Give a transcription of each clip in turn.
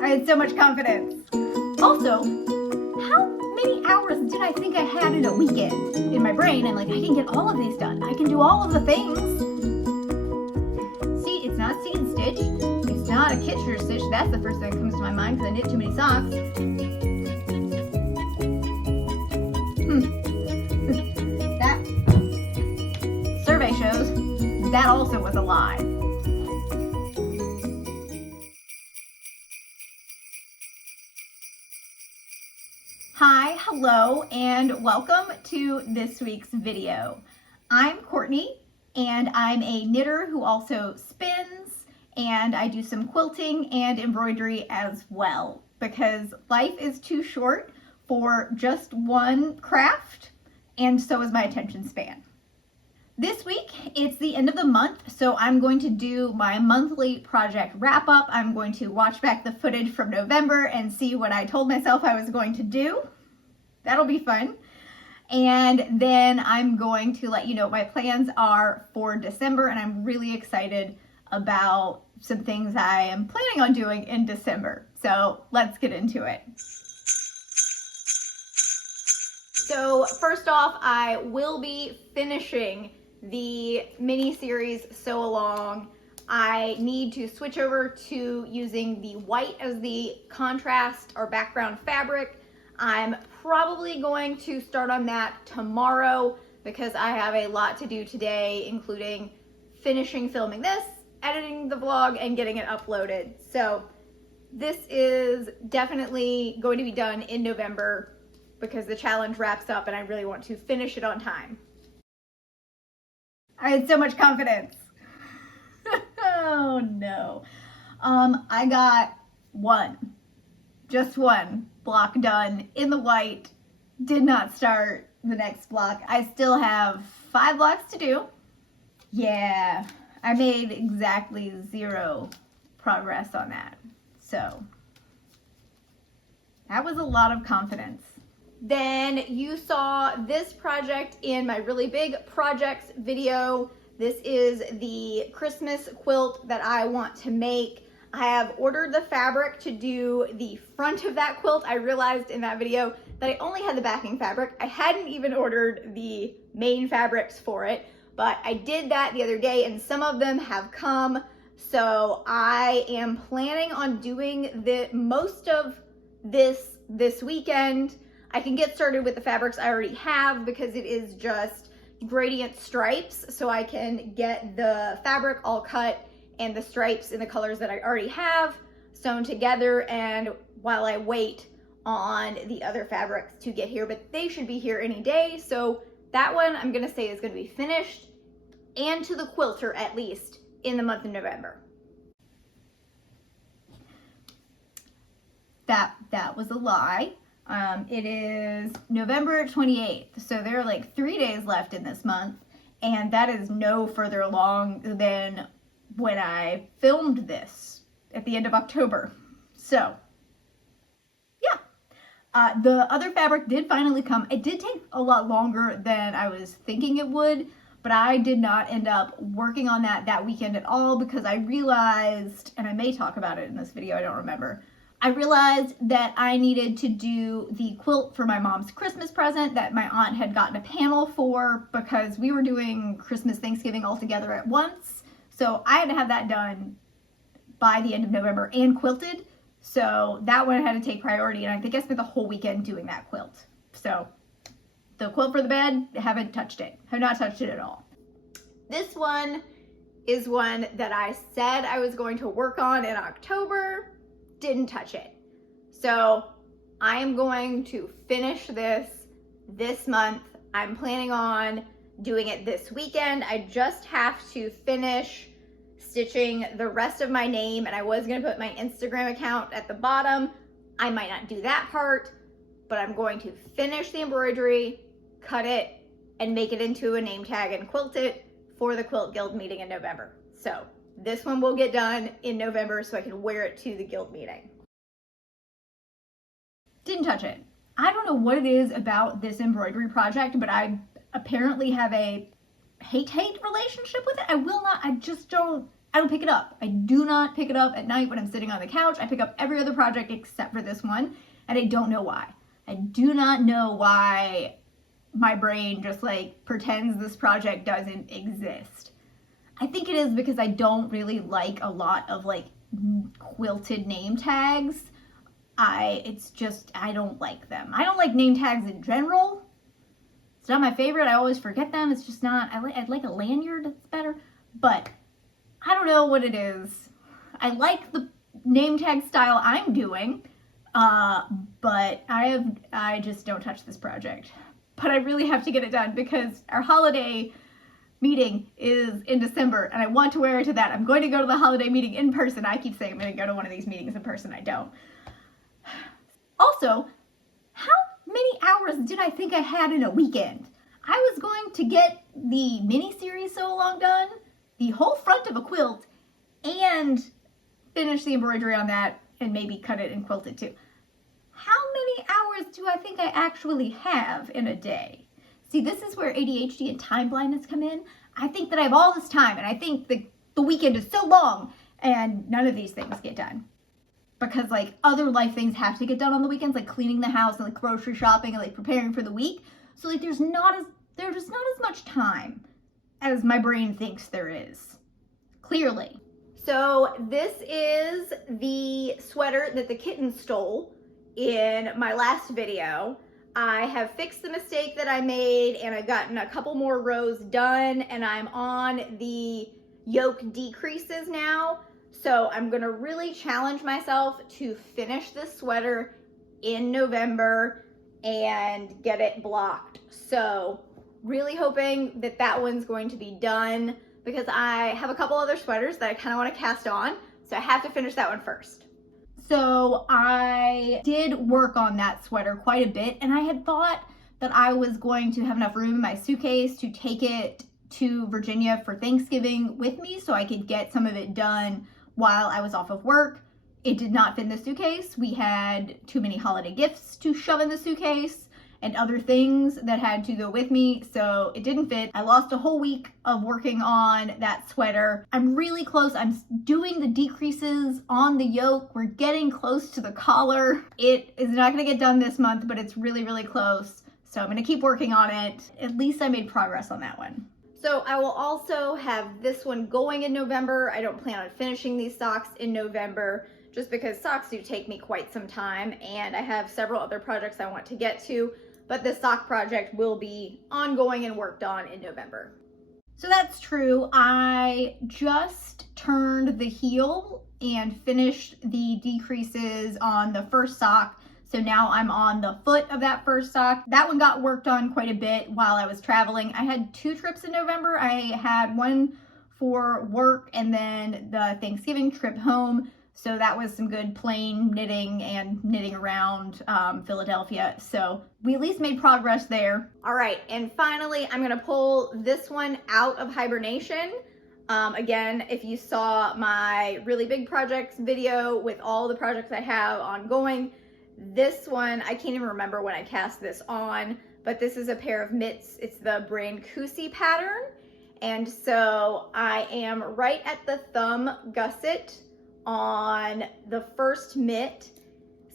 I had so much confidence. Also, how many hours did I think I had in a weekend in my brain? And like, I can get all of these done. I can do all of the things. See, it's not seed stitch. It's not a Kitchener stitch. That's the first thing that comes to my mind because I knit too many socks. That survey shows that also was a lie. Hi, hello, and welcome to this week's video. I'm Courtney, and I'm a knitter who also spins, and I do some quilting and embroidery as well, because life is too short for just one craft, and so is my attention span. This week, it's the end of the month, so I'm going to do my monthly project wrap-up. I'm going to watch back the footage from November and see what I told myself I was going to do. That'll be fun. And then I'm going to let you know what my plans are for December, and I'm really excited about some things I am planning on doing in December. So let's get into it. So first off, I will be finishing the mini-series Sew Along. I need to switch over to using the white as the contrast or background fabric. I'm probably going to start on that tomorrow because I have a lot to do today, including finishing filming this, editing the vlog, and getting it uploaded. So this is definitely going to be done in November because the challenge wraps up and I really want to finish it on time. I had so much confidence. Oh no. I got just one block done in the white. Did not start the next block. I still have 5 blocks to do. Yeah, I made exactly 0 progress on that. So that was a lot of confidence. Then you saw this project in my really big projects video. This is the Christmas quilt that I want to make. I have ordered the fabric to do the front of that quilt. I realized in that video that I only had the backing fabric. I hadn't even ordered the main fabrics for it, but I did that the other day and some of them have come. So I am planning on doing most of this weekend. I can get started with the fabrics I already have because it is just gradient stripes, so I can get the fabric all cut and the stripes in the colors that I already have sewn together, and while I wait on the other fabrics to get here, but they should be here any day. So that one I'm gonna say is gonna be finished and to the quilter at least in the month of November. That was a lie. It is November 28th, so there are like 3 days left in this month, and that is no further along than when I filmed this at the end of October. So, yeah. The other fabric did finally come. It did take a lot longer than I was thinking it would, but I did not end up working on that weekend at all because I realized, and I may talk about it in this video, I don't remember, I realized that I needed to do the quilt for my mom's Christmas present that my aunt had gotten a panel for because we were doing Christmas, Thanksgiving all together at once. So I had to have that done by the end of November and quilted. So that one had to take priority, and I think I spent the whole weekend doing that quilt. So the quilt for the bed, haven't touched it. Have not touched it at all. This one is one that I said I was going to work on in October. Didn't touch it. So I am going to finish this month. I'm planning on doing it this weekend. I just have to finish stitching the rest of my name, and I was gonna put my Instagram account at the bottom. I might not do that part, but I'm going to finish the embroidery, cut it, and make it into a name tag and quilt it for the Quilt Guild meeting in November. So this one will get done in November so I can wear it to the guild meeting. Didn't touch it. I don't know what it is about this embroidery project, but I apparently have a hate-hate relationship with it. I just don't I don't pick it up. I do not pick it up at night when I'm sitting on the couch. I pick up every other project except for this one, and I don't know why. I do not know why my brain just like pretends this project doesn't exist. I think it is because I don't really like a lot of like quilted name tags. I don't like them. I don't like name tags in general. It's not my favorite. I always forget them. It's just not, I'd like a lanyard that's better, but I don't know what it is. I like the name tag style I'm doing, but I just don't touch this project. But I really have to get it done because our holiday meeting is in December and I want to wear it to that. I'm going to go to the holiday meeting in person. I keep saying I'm going to go to one of these meetings in person. I don't. Also, how many hours did I think I had in a weekend? I was going to get the mini series Sew Along done, the whole front of a quilt, and finish the embroidery on that and maybe cut it and quilt it too. How many hours do I think I actually have in a day? See, this is where ADHD and time blindness come in. I think that I have all this time and I think the weekend is so long and none of these things get done. Because like other life things have to get done on the weekends, like cleaning the house and like grocery shopping and like preparing for the week. So like there's just not as much time as my brain thinks there is, clearly. So this is the sweater that the kitten stole in my last video. I have fixed the mistake that I made and I've gotten a couple more rows done and I'm on the yoke decreases now. So I'm gonna really challenge myself to finish this sweater in November and get it blocked. So really hoping that that one's going to be done because I have a couple other sweaters that I kind of want to cast on. So I have to finish that one first. So I did work on that sweater quite a bit and I had thought that I was going to have enough room in my suitcase to take it to Virginia for Thanksgiving with me so I could get some of it done while I was off of work. It did not fit in the suitcase. We had too many holiday gifts to shove in the suitcase and other things that had to go with me, so it didn't fit. I lost a whole week of working on that sweater. I'm really close. I'm doing the decreases on the yoke. We're getting close to the collar. It is not gonna get done this month, but it's really, really close. So I'm gonna keep working on it. At least I made progress on that one. So I will also have this one going in November. I don't plan on finishing these socks in November just because socks do take me quite some time and I have several other projects I want to get to, but this sock project will be ongoing and worked on in November. So that's true. I just turned the heel and finished the decreases on the first sock. So now I'm on the foot of that first sock. That one got worked on quite a bit while I was traveling. I had 2 trips in November. I had one for work and then the Thanksgiving trip home. So that was some good plain knitting and knitting around Philadelphia. So we at least made progress there. All right, and finally, I'm gonna pull this one out of hibernation. Again, if you saw my really big projects video with all the projects I have ongoing, this one, I can't even remember when I cast this on, but this is a pair of mitts. It's the Brancusi pattern. And so I am right at the thumb gusset on the first mitt.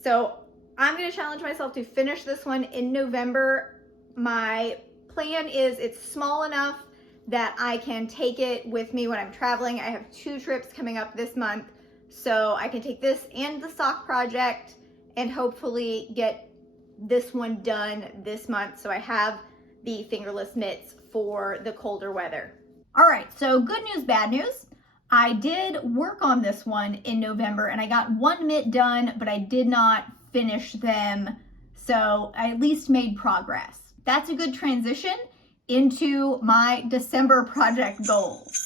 So I'm gonna challenge myself to finish this one in November. My plan is it's small enough that I can take it with me when I'm traveling. I have 2 trips coming up this month, so I can take this and the sock project and hopefully get this one done this month so I have the fingerless mitts for the colder weather. All right, so good news, bad news. I did work on this one in November and I got 1 mitt done, but I did not finish them, so I at least made progress. That's a good transition into my December project goals.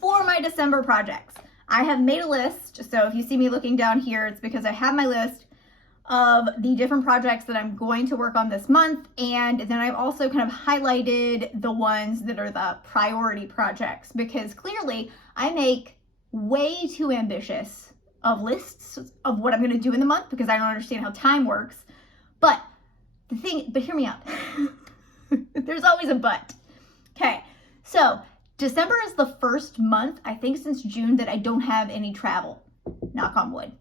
For my December projects, I have made a list, so if you see me looking down here, it's because I have my list of the different projects that I'm going to work on this month, and then I've also kind of highlighted the ones that are the priority projects, because clearly I make way too ambitious of lists of what I'm going to do in the month because I don't understand how time works. But hear me out. There's always a but. Okay, so December is the first month, I think since June, that I don't have any travel. Knock on wood.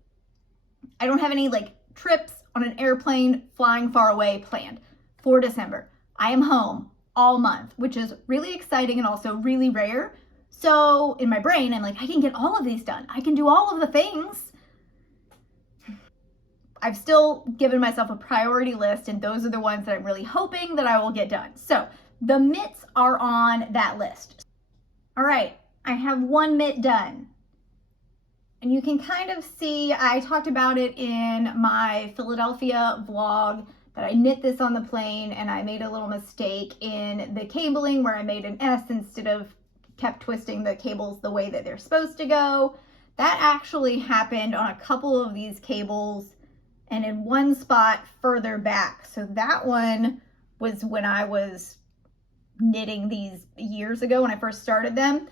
I don't have any like trips on an airplane flying far away planned for December. I am home all month, which is really exciting and also really rare. So in my brain, I'm like, I can get all of these done. I can do all of the things. I've still given myself a priority list, and those are the ones that I'm really hoping that I will get done. So the mitts are on that list. All right, I have one mitt done. And you can kind of see, I talked about it in my Philadelphia vlog, that I knit this on the plane and I made a little mistake in the cabling where I made an S instead of kept twisting the cables the way that they're supposed to go. That actually happened on a couple of these cables and in one spot further back. So that one was when I was knitting these years ago when I first started them.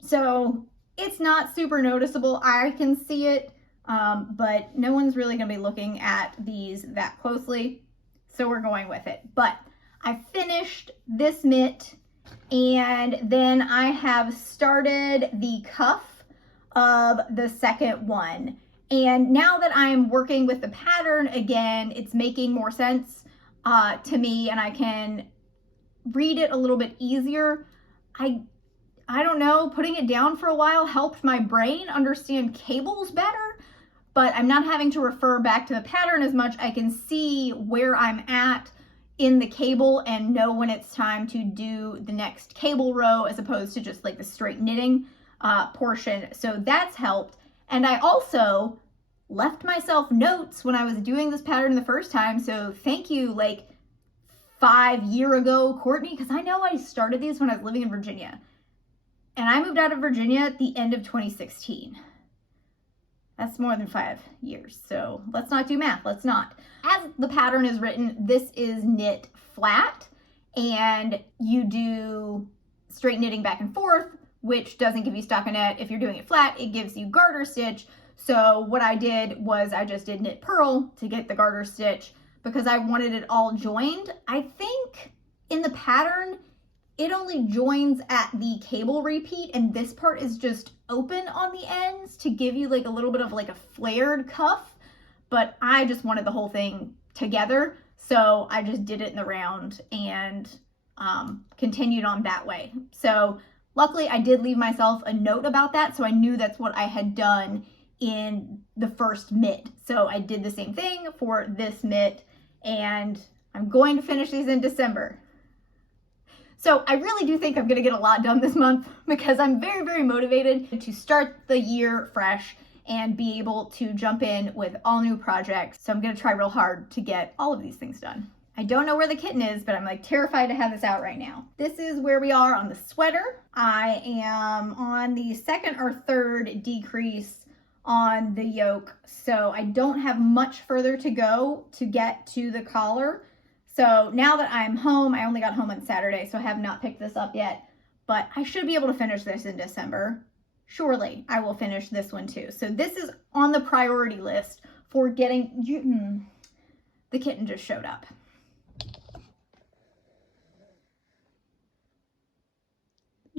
So it's not super noticeable. I can see it, but no one's really gonna be looking at these that closely. So we're going with it. But I finished this mitt and then I have started the cuff of the second one. And now that I'm working with the pattern again, it's making more sense to me and I can read it a little bit easier. I don't know, putting it down for a while helped my brain understand cables better, but I'm not having to refer back to the pattern as much. I can see where I'm at in the cable and know when it's time to do the next cable row as opposed to just like the straight knitting portion. So that's helped. And I also left myself notes when I was doing this pattern the first time. So thank you, like 5 years ago, Courtney, because I know I started these when I was living in Virginia. And I moved out of Virginia at the end of 2016. That's more than 5 years. So let's not do math. Let's not. As the pattern is written, this is knit flat and you do straight knitting back and forth, which doesn't give you stockinette. If you're doing it flat, it gives you garter stitch. So what I did was I just did knit purl to get the garter stitch because I wanted it all joined. I think in the pattern, it only joins at the cable repeat and this part is just open on the ends to give you like a little bit of like a flared cuff, but I just wanted the whole thing together. So I just did it in the round and continued on that way. So luckily I did leave myself a note about that. So I knew that's what I had done in the first mitt. So I did the same thing for this mitt and I'm going to finish these in December. So I really do think I'm gonna get a lot done this month because I'm very, very motivated to start the year fresh and be able to jump in with all new projects. So I'm gonna try real hard to get all of these things done. I don't know where the kitten is, but I'm like terrified to have this out right now. This is where we are on the sweater. I am on the second or third decrease on the yoke. So I don't have much further to go to get to the collar. So now that I'm home, I only got home on Saturday, so I have not picked this up yet, but I should be able to finish this in December. Surely I will finish this one too. So this is on the priority list for getting, the kitten just showed up.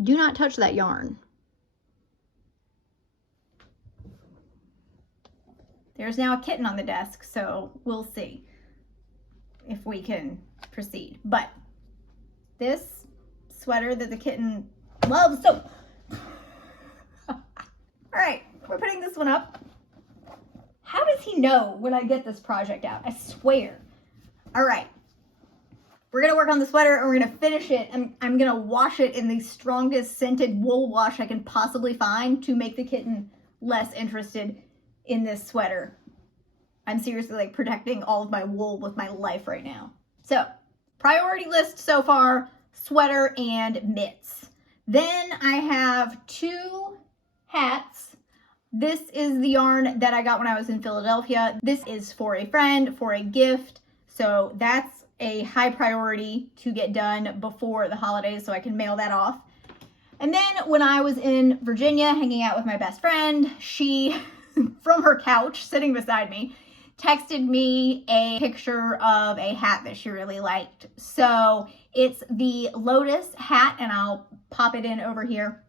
Do not touch that yarn. There's now a kitten on the desk, so we'll see if we can proceed. But this sweater that the kitten loves so. All right, we're putting this one up. How does he know when I get this project out? I swear. All right, we're gonna work on the sweater and we're gonna finish it. I'm gonna wash it in the strongest scented wool wash I can possibly find to make the kitten less interested in this sweater. I'm seriously like protecting all of my wool with my life right now. So priority list so far, sweater and mitts. Then I have 2 hats. This is the yarn that I got when I was in Philadelphia. This is for a friend, for a gift. So that's a high priority to get done before the holidays so I can mail that off. And then when I was in Virginia hanging out with my best friend, she, from her couch sitting beside me, texted me a picture of a hat that she really liked. So It's the Lotus hat, and I'll pop it in over here.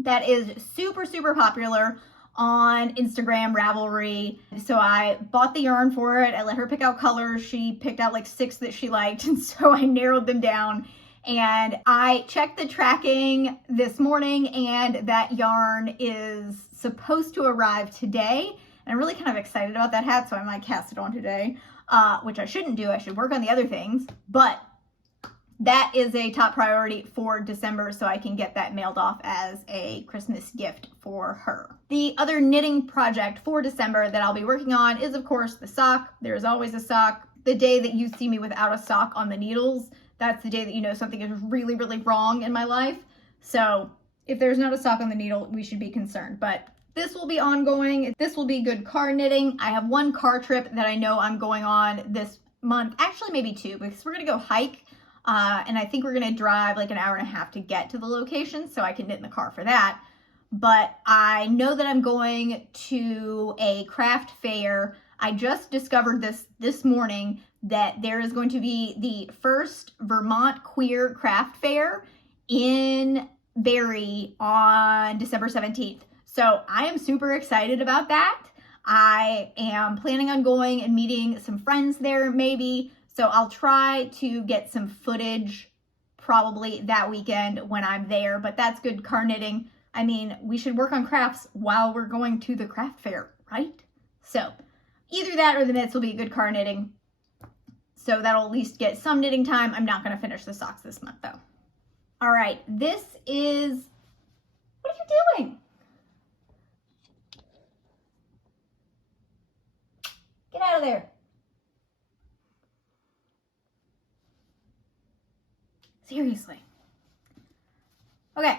That is super, super popular on Instagram, Ravelry. So I bought the yarn for it. I let her pick out colors. She picked out like 6 that she liked, and so I narrowed them down. And I checked the tracking this morning, and that yarn is supposed to arrive today. And I'm really kind of excited about that hat, so I might cast it on today, which I shouldn't do. I should work on the other things, but that is a top priority for December, so I can get that mailed off as a Christmas gift for her. The other knitting project for December that I'll be working on is, of course, the sock. There's always a sock. The day that you see me without a sock on the needles, that's the day that you know something is really, really wrong in my life. So if there's not a sock on the needle, we should be concerned. But this will be ongoing. This will be good car knitting. I have one car trip that I know I'm going on this month. Actually, maybe 2, because we're going to go hike. And I think we're going to drive like an hour and a half to get to the location, so I can knit in the car for that. But I know that I'm going to a craft fair. I just discovered this morning that there is going to be the first Vermont Queer Craft Fair in Barrie on December 17th. So I am super excited about that. I am planning on going and meeting some friends there maybe. So I'll try to get some footage probably that weekend when I'm there, but that's good car knitting. I mean, we should work on crafts while we're going to the craft fair, right? So either that or the knits will be good car knitting. So that'll at least get some knitting time. I'm not going to finish the socks this month though. All right, this is, what are you doing? Get out of there. Seriously. Okay.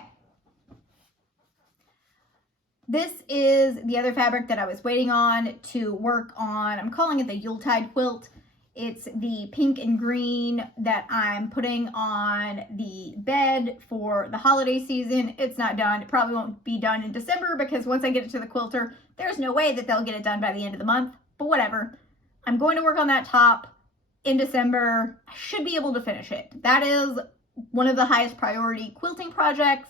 This is the other fabric that I was waiting on to work on. I'm calling it the Yuletide quilt. It's the pink and green that I'm putting on the bed for the holiday season. It's not done. It probably won't be done in December because once I get it to the quilter, there's no way that they'll get it done by the end of the month, but whatever. I'm going to work on that top in December. I should be able to finish it. That is one of the highest priority quilting projects.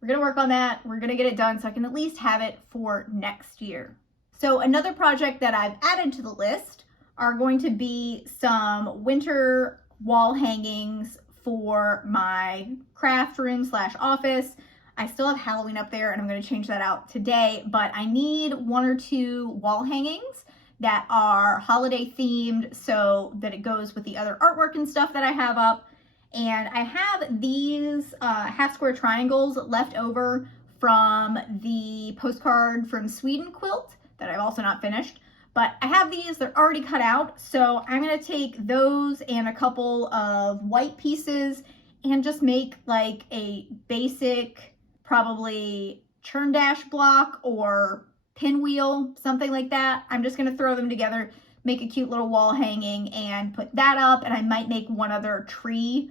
We're going to work on that. We're going to get it done so I can at least have it for next year. So another project that I've added to the list are going to be some winter wall hangings for my craft room / office. I still have Halloween up there and I'm going to change that out today, but I need 1 or 2 wall hangings that are holiday themed so that it goes with the other artwork and stuff that I have up. And I have these half square triangles left over from the postcard from Sweden quilt that I've also not finished. But I have these, they're already cut out. So I'm gonna take those and a couple of white pieces and just make like a basic, probably churn dash block or pinwheel, something like that. I'm just gonna throw them together, make a cute little wall hanging and put that up. And I might make one other tree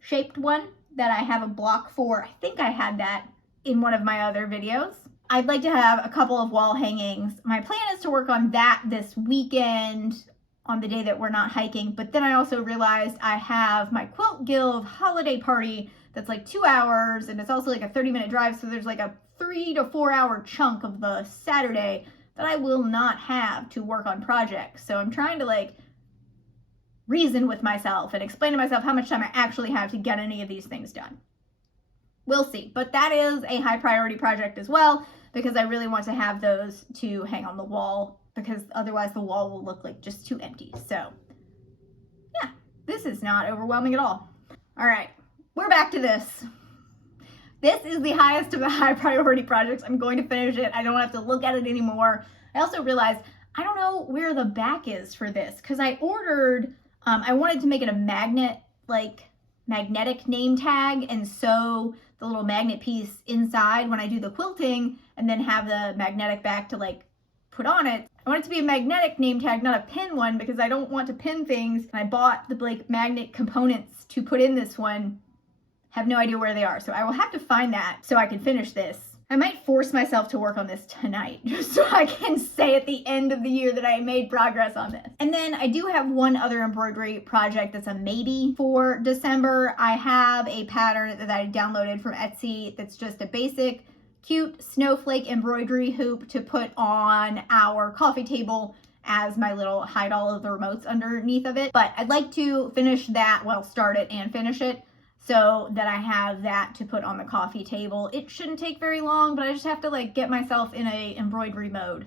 shaped one that I have a block for. I think I had that in one of my other videos. I'd like to have a couple of wall hangings. My plan is to work on that this weekend on the day that we're not hiking, but then I also realized I have my Quilt Guild holiday party that's like 2 hours and it's also like a 30-minute drive, so there's like a 3 to 4 hour chunk of the Saturday that I will not have to work on projects. So I'm trying to like reason with myself and explain to myself how much time I actually have to get any of these things done. We'll see, but that is a high priority project as well because I really want to have those to hang on the wall because otherwise the wall will look like just too empty. So yeah, this is not overwhelming at all. All right, we're back to this. This is the highest of the high priority projects. I'm going to finish it. I don't have to look at it anymore. I also realized I don't know where the back is for this because I ordered, I wanted to make it a magnet, like magnetic name tag and sew the little magnet piece inside when I do the quilting and then have the magnetic back to like put on it. I want it to be a magnetic name tag, not a pin one, because I don't want to pin things. And I bought the like magnet components to put in this one. Have no idea where they are. So I will have to find that so I can finish this. I might force myself to work on this tonight just so I can say at the end of the year that I made progress on this. And then I do have one other embroidery project that's a maybe for December. I have a pattern that I downloaded from Etsy that's just a basic cute snowflake embroidery hoop to put on our coffee table as my little hide all of the remotes underneath of it. But I'd like to finish that, well, start it and finish it, so that I have that to put on the coffee table. It shouldn't take very long, but I just have to like get myself in a embroidery mode.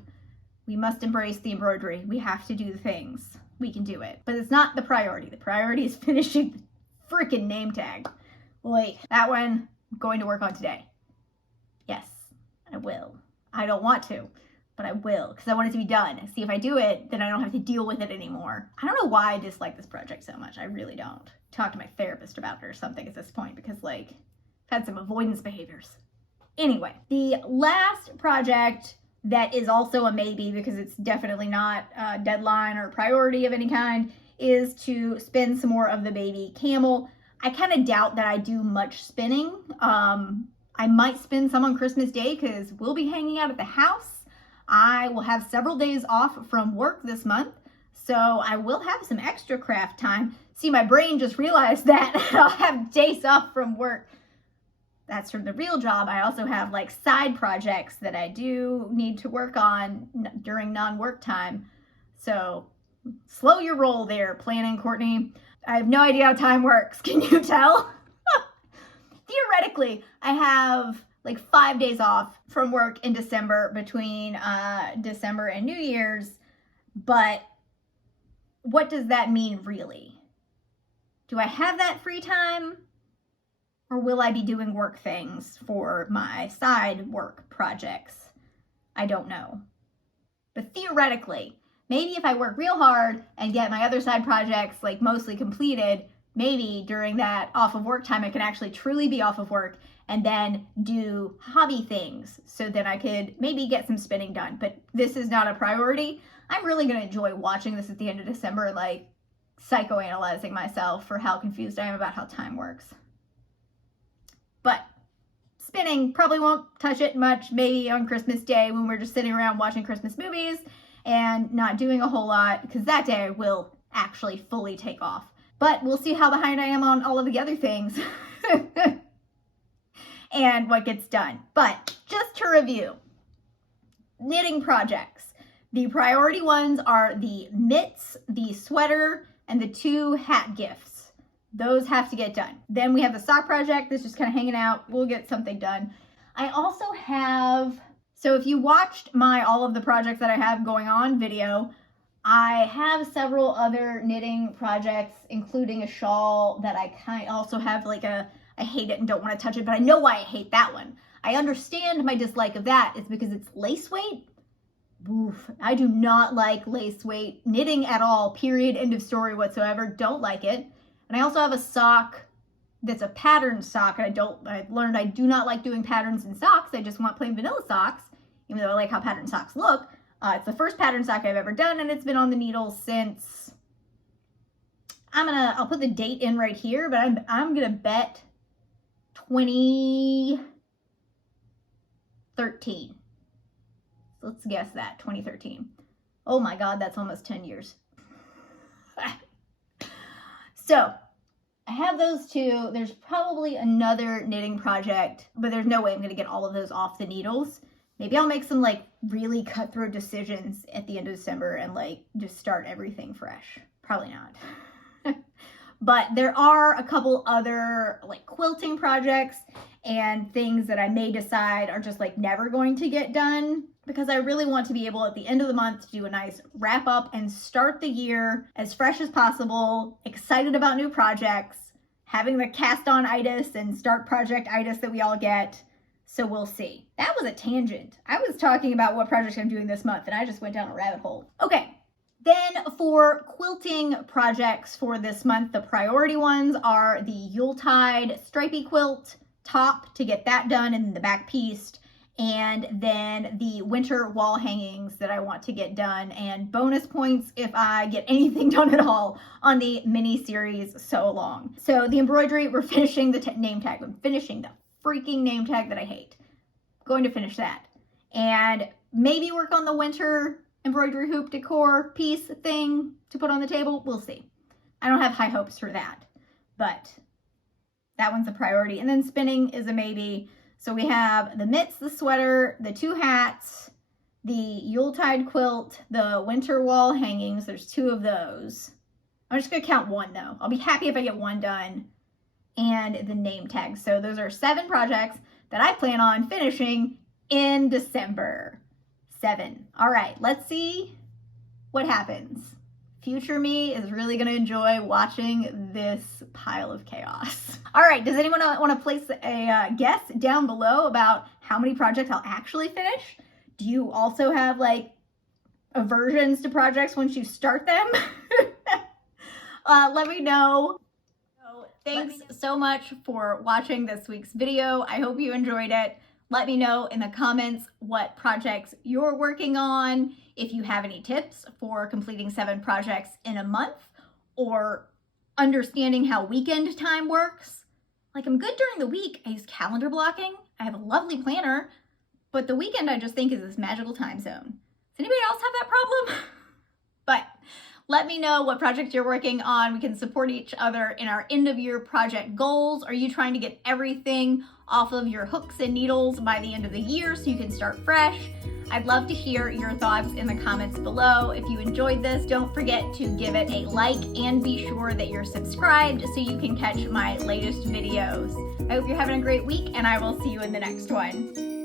We must embrace the embroidery. We have to do the things. We can do it. But it's not the priority. The priority is finishing the freaking name tag. Like, that one I'm going to work on today. Yes, I will. I don't want to, but I will, because I want it to be done. See, if I do it, then I don't have to deal with it anymore. I don't know why I dislike this project so much. I really don't. Talk to my therapist about it or something at this point, because like I've had some avoidance behaviors. Anyway, the last project that is also a maybe, because it's definitely not a deadline or priority of any kind, is to spin some more of the baby camel. I kind of doubt that I do much spinning. I might spin some on Christmas Day because we'll be hanging out at the house. I will have several days off from work this month, so I will have some extra craft time. See, my brain just realized that I'll have days off from work. That's from the real job. I also have like side projects that I do need to work on during non-work time. So slow your roll there, planning, Courtney. I have no idea how time works. Can you tell? Theoretically, I have like 5 days off from work in December between December and New Year's. But what does that mean really? Do I have that free time, or will I be doing work things for my side work projects? I don't know. But theoretically, maybe if I work real hard and get my other side projects like mostly completed, maybe during that off of work time I can actually truly be off of work and then do hobby things so that I could maybe get some spinning done. But this is not a priority. I'm really going to enjoy watching this at the end of December and like psychoanalyzing myself for how confused I am about how time works. But spinning, probably won't touch it much, maybe on Christmas Day when we're just sitting around watching Christmas movies and not doing a whole lot, because that day I will actually fully take off. But we'll see how behind I am on all of the other things and what gets done. But just to review, knitting projects. The priority ones are the mitts, the sweater, and the 2 hat gifts. Those have to get done. Then we have the sock project that's just kind of hanging out. We'll get something done. I also have, so if you watched my all of the projects that I have going on video, I have several other knitting projects, including a shawl that I also have like I hate it and don't want to touch it, but I know why I hate that one. I understand my dislike of that. It's because it's lace weight. Oof, I do not like lace weight knitting at all, period, end of story whatsoever. Don't like it. And I also have a sock that's a patterned sock. I learned I do not like doing patterns in socks. I just want plain vanilla socks, even though I like how patterned socks look. It's the first pattern sock I've ever done, and it's been on the needle since, I'll put the date in right here, but I'm gonna bet 2013. Let's guess that, 2013. Oh my God, that's almost 10 years. So, I have those 2. There's probably another knitting project, but there's no way I'm gonna get all of those off the needles. Maybe I'll make some like really cutthroat decisions at the end of December and like just start everything fresh. Probably not. But there are a couple other like quilting projects and things that I may decide are just like never going to get done, because I really want to be able at the end of the month to do a nice wrap up and start the year as fresh as possible, excited about new projects, having the cast on itis and start project itis that we all get. So we'll see. That was a tangent. I was talking about what projects I'm doing this month and I just went down a rabbit hole. Okay. Then for quilting projects for this month, the priority ones are the Yuletide stripy quilt top to get that done and the back pieced, and then the winter wall hangings that I want to get done, and bonus points if I get anything done at all on the mini series So Long. So the embroidery, we're finishing the name tag. I'm finishing the freaking name tag that I hate. going to finish that. And maybe work on the winter embroidery hoop decor piece thing to put on the table. We'll see. I don't have high hopes for that, but that one's a priority. And then spinning is a maybe. So we have the mitts, the sweater, the 2 hats, the Yuletide quilt, the winter wall hangings. There's 2 of those. I'm just gonna count 1 though. I'll be happy if I get 1 done. And the name tag. So those are 7 projects that I plan on finishing in December. 7. All right, let's see what happens. Future me is really gonna enjoy watching this pile of chaos. All right, does anyone want to place a guess down below about how many projects I'll actually finish? Do you also have like aversions to projects once you start them? Let me know. Thanks so much for watching this week's video. I hope you enjoyed it. Let me know in the comments what projects you're working on, if you have any tips for completing 7 projects in a month, or understanding how weekend time works. Like, I'm good during the week. I use calendar blocking. I have a lovely planner, but the weekend I just think is this magical time zone. Does anybody else have that problem? But let me know what projects you're working on. We can support each other in our end of year project goals. Are you trying to get everything off of your hooks and needles by the end of the year so you can start fresh? I'd love to hear your thoughts in the comments below. If you enjoyed this, don't forget to give it a like and be sure that you're subscribed so you can catch my latest videos. I hope you're having a great week and I will see you in the next one.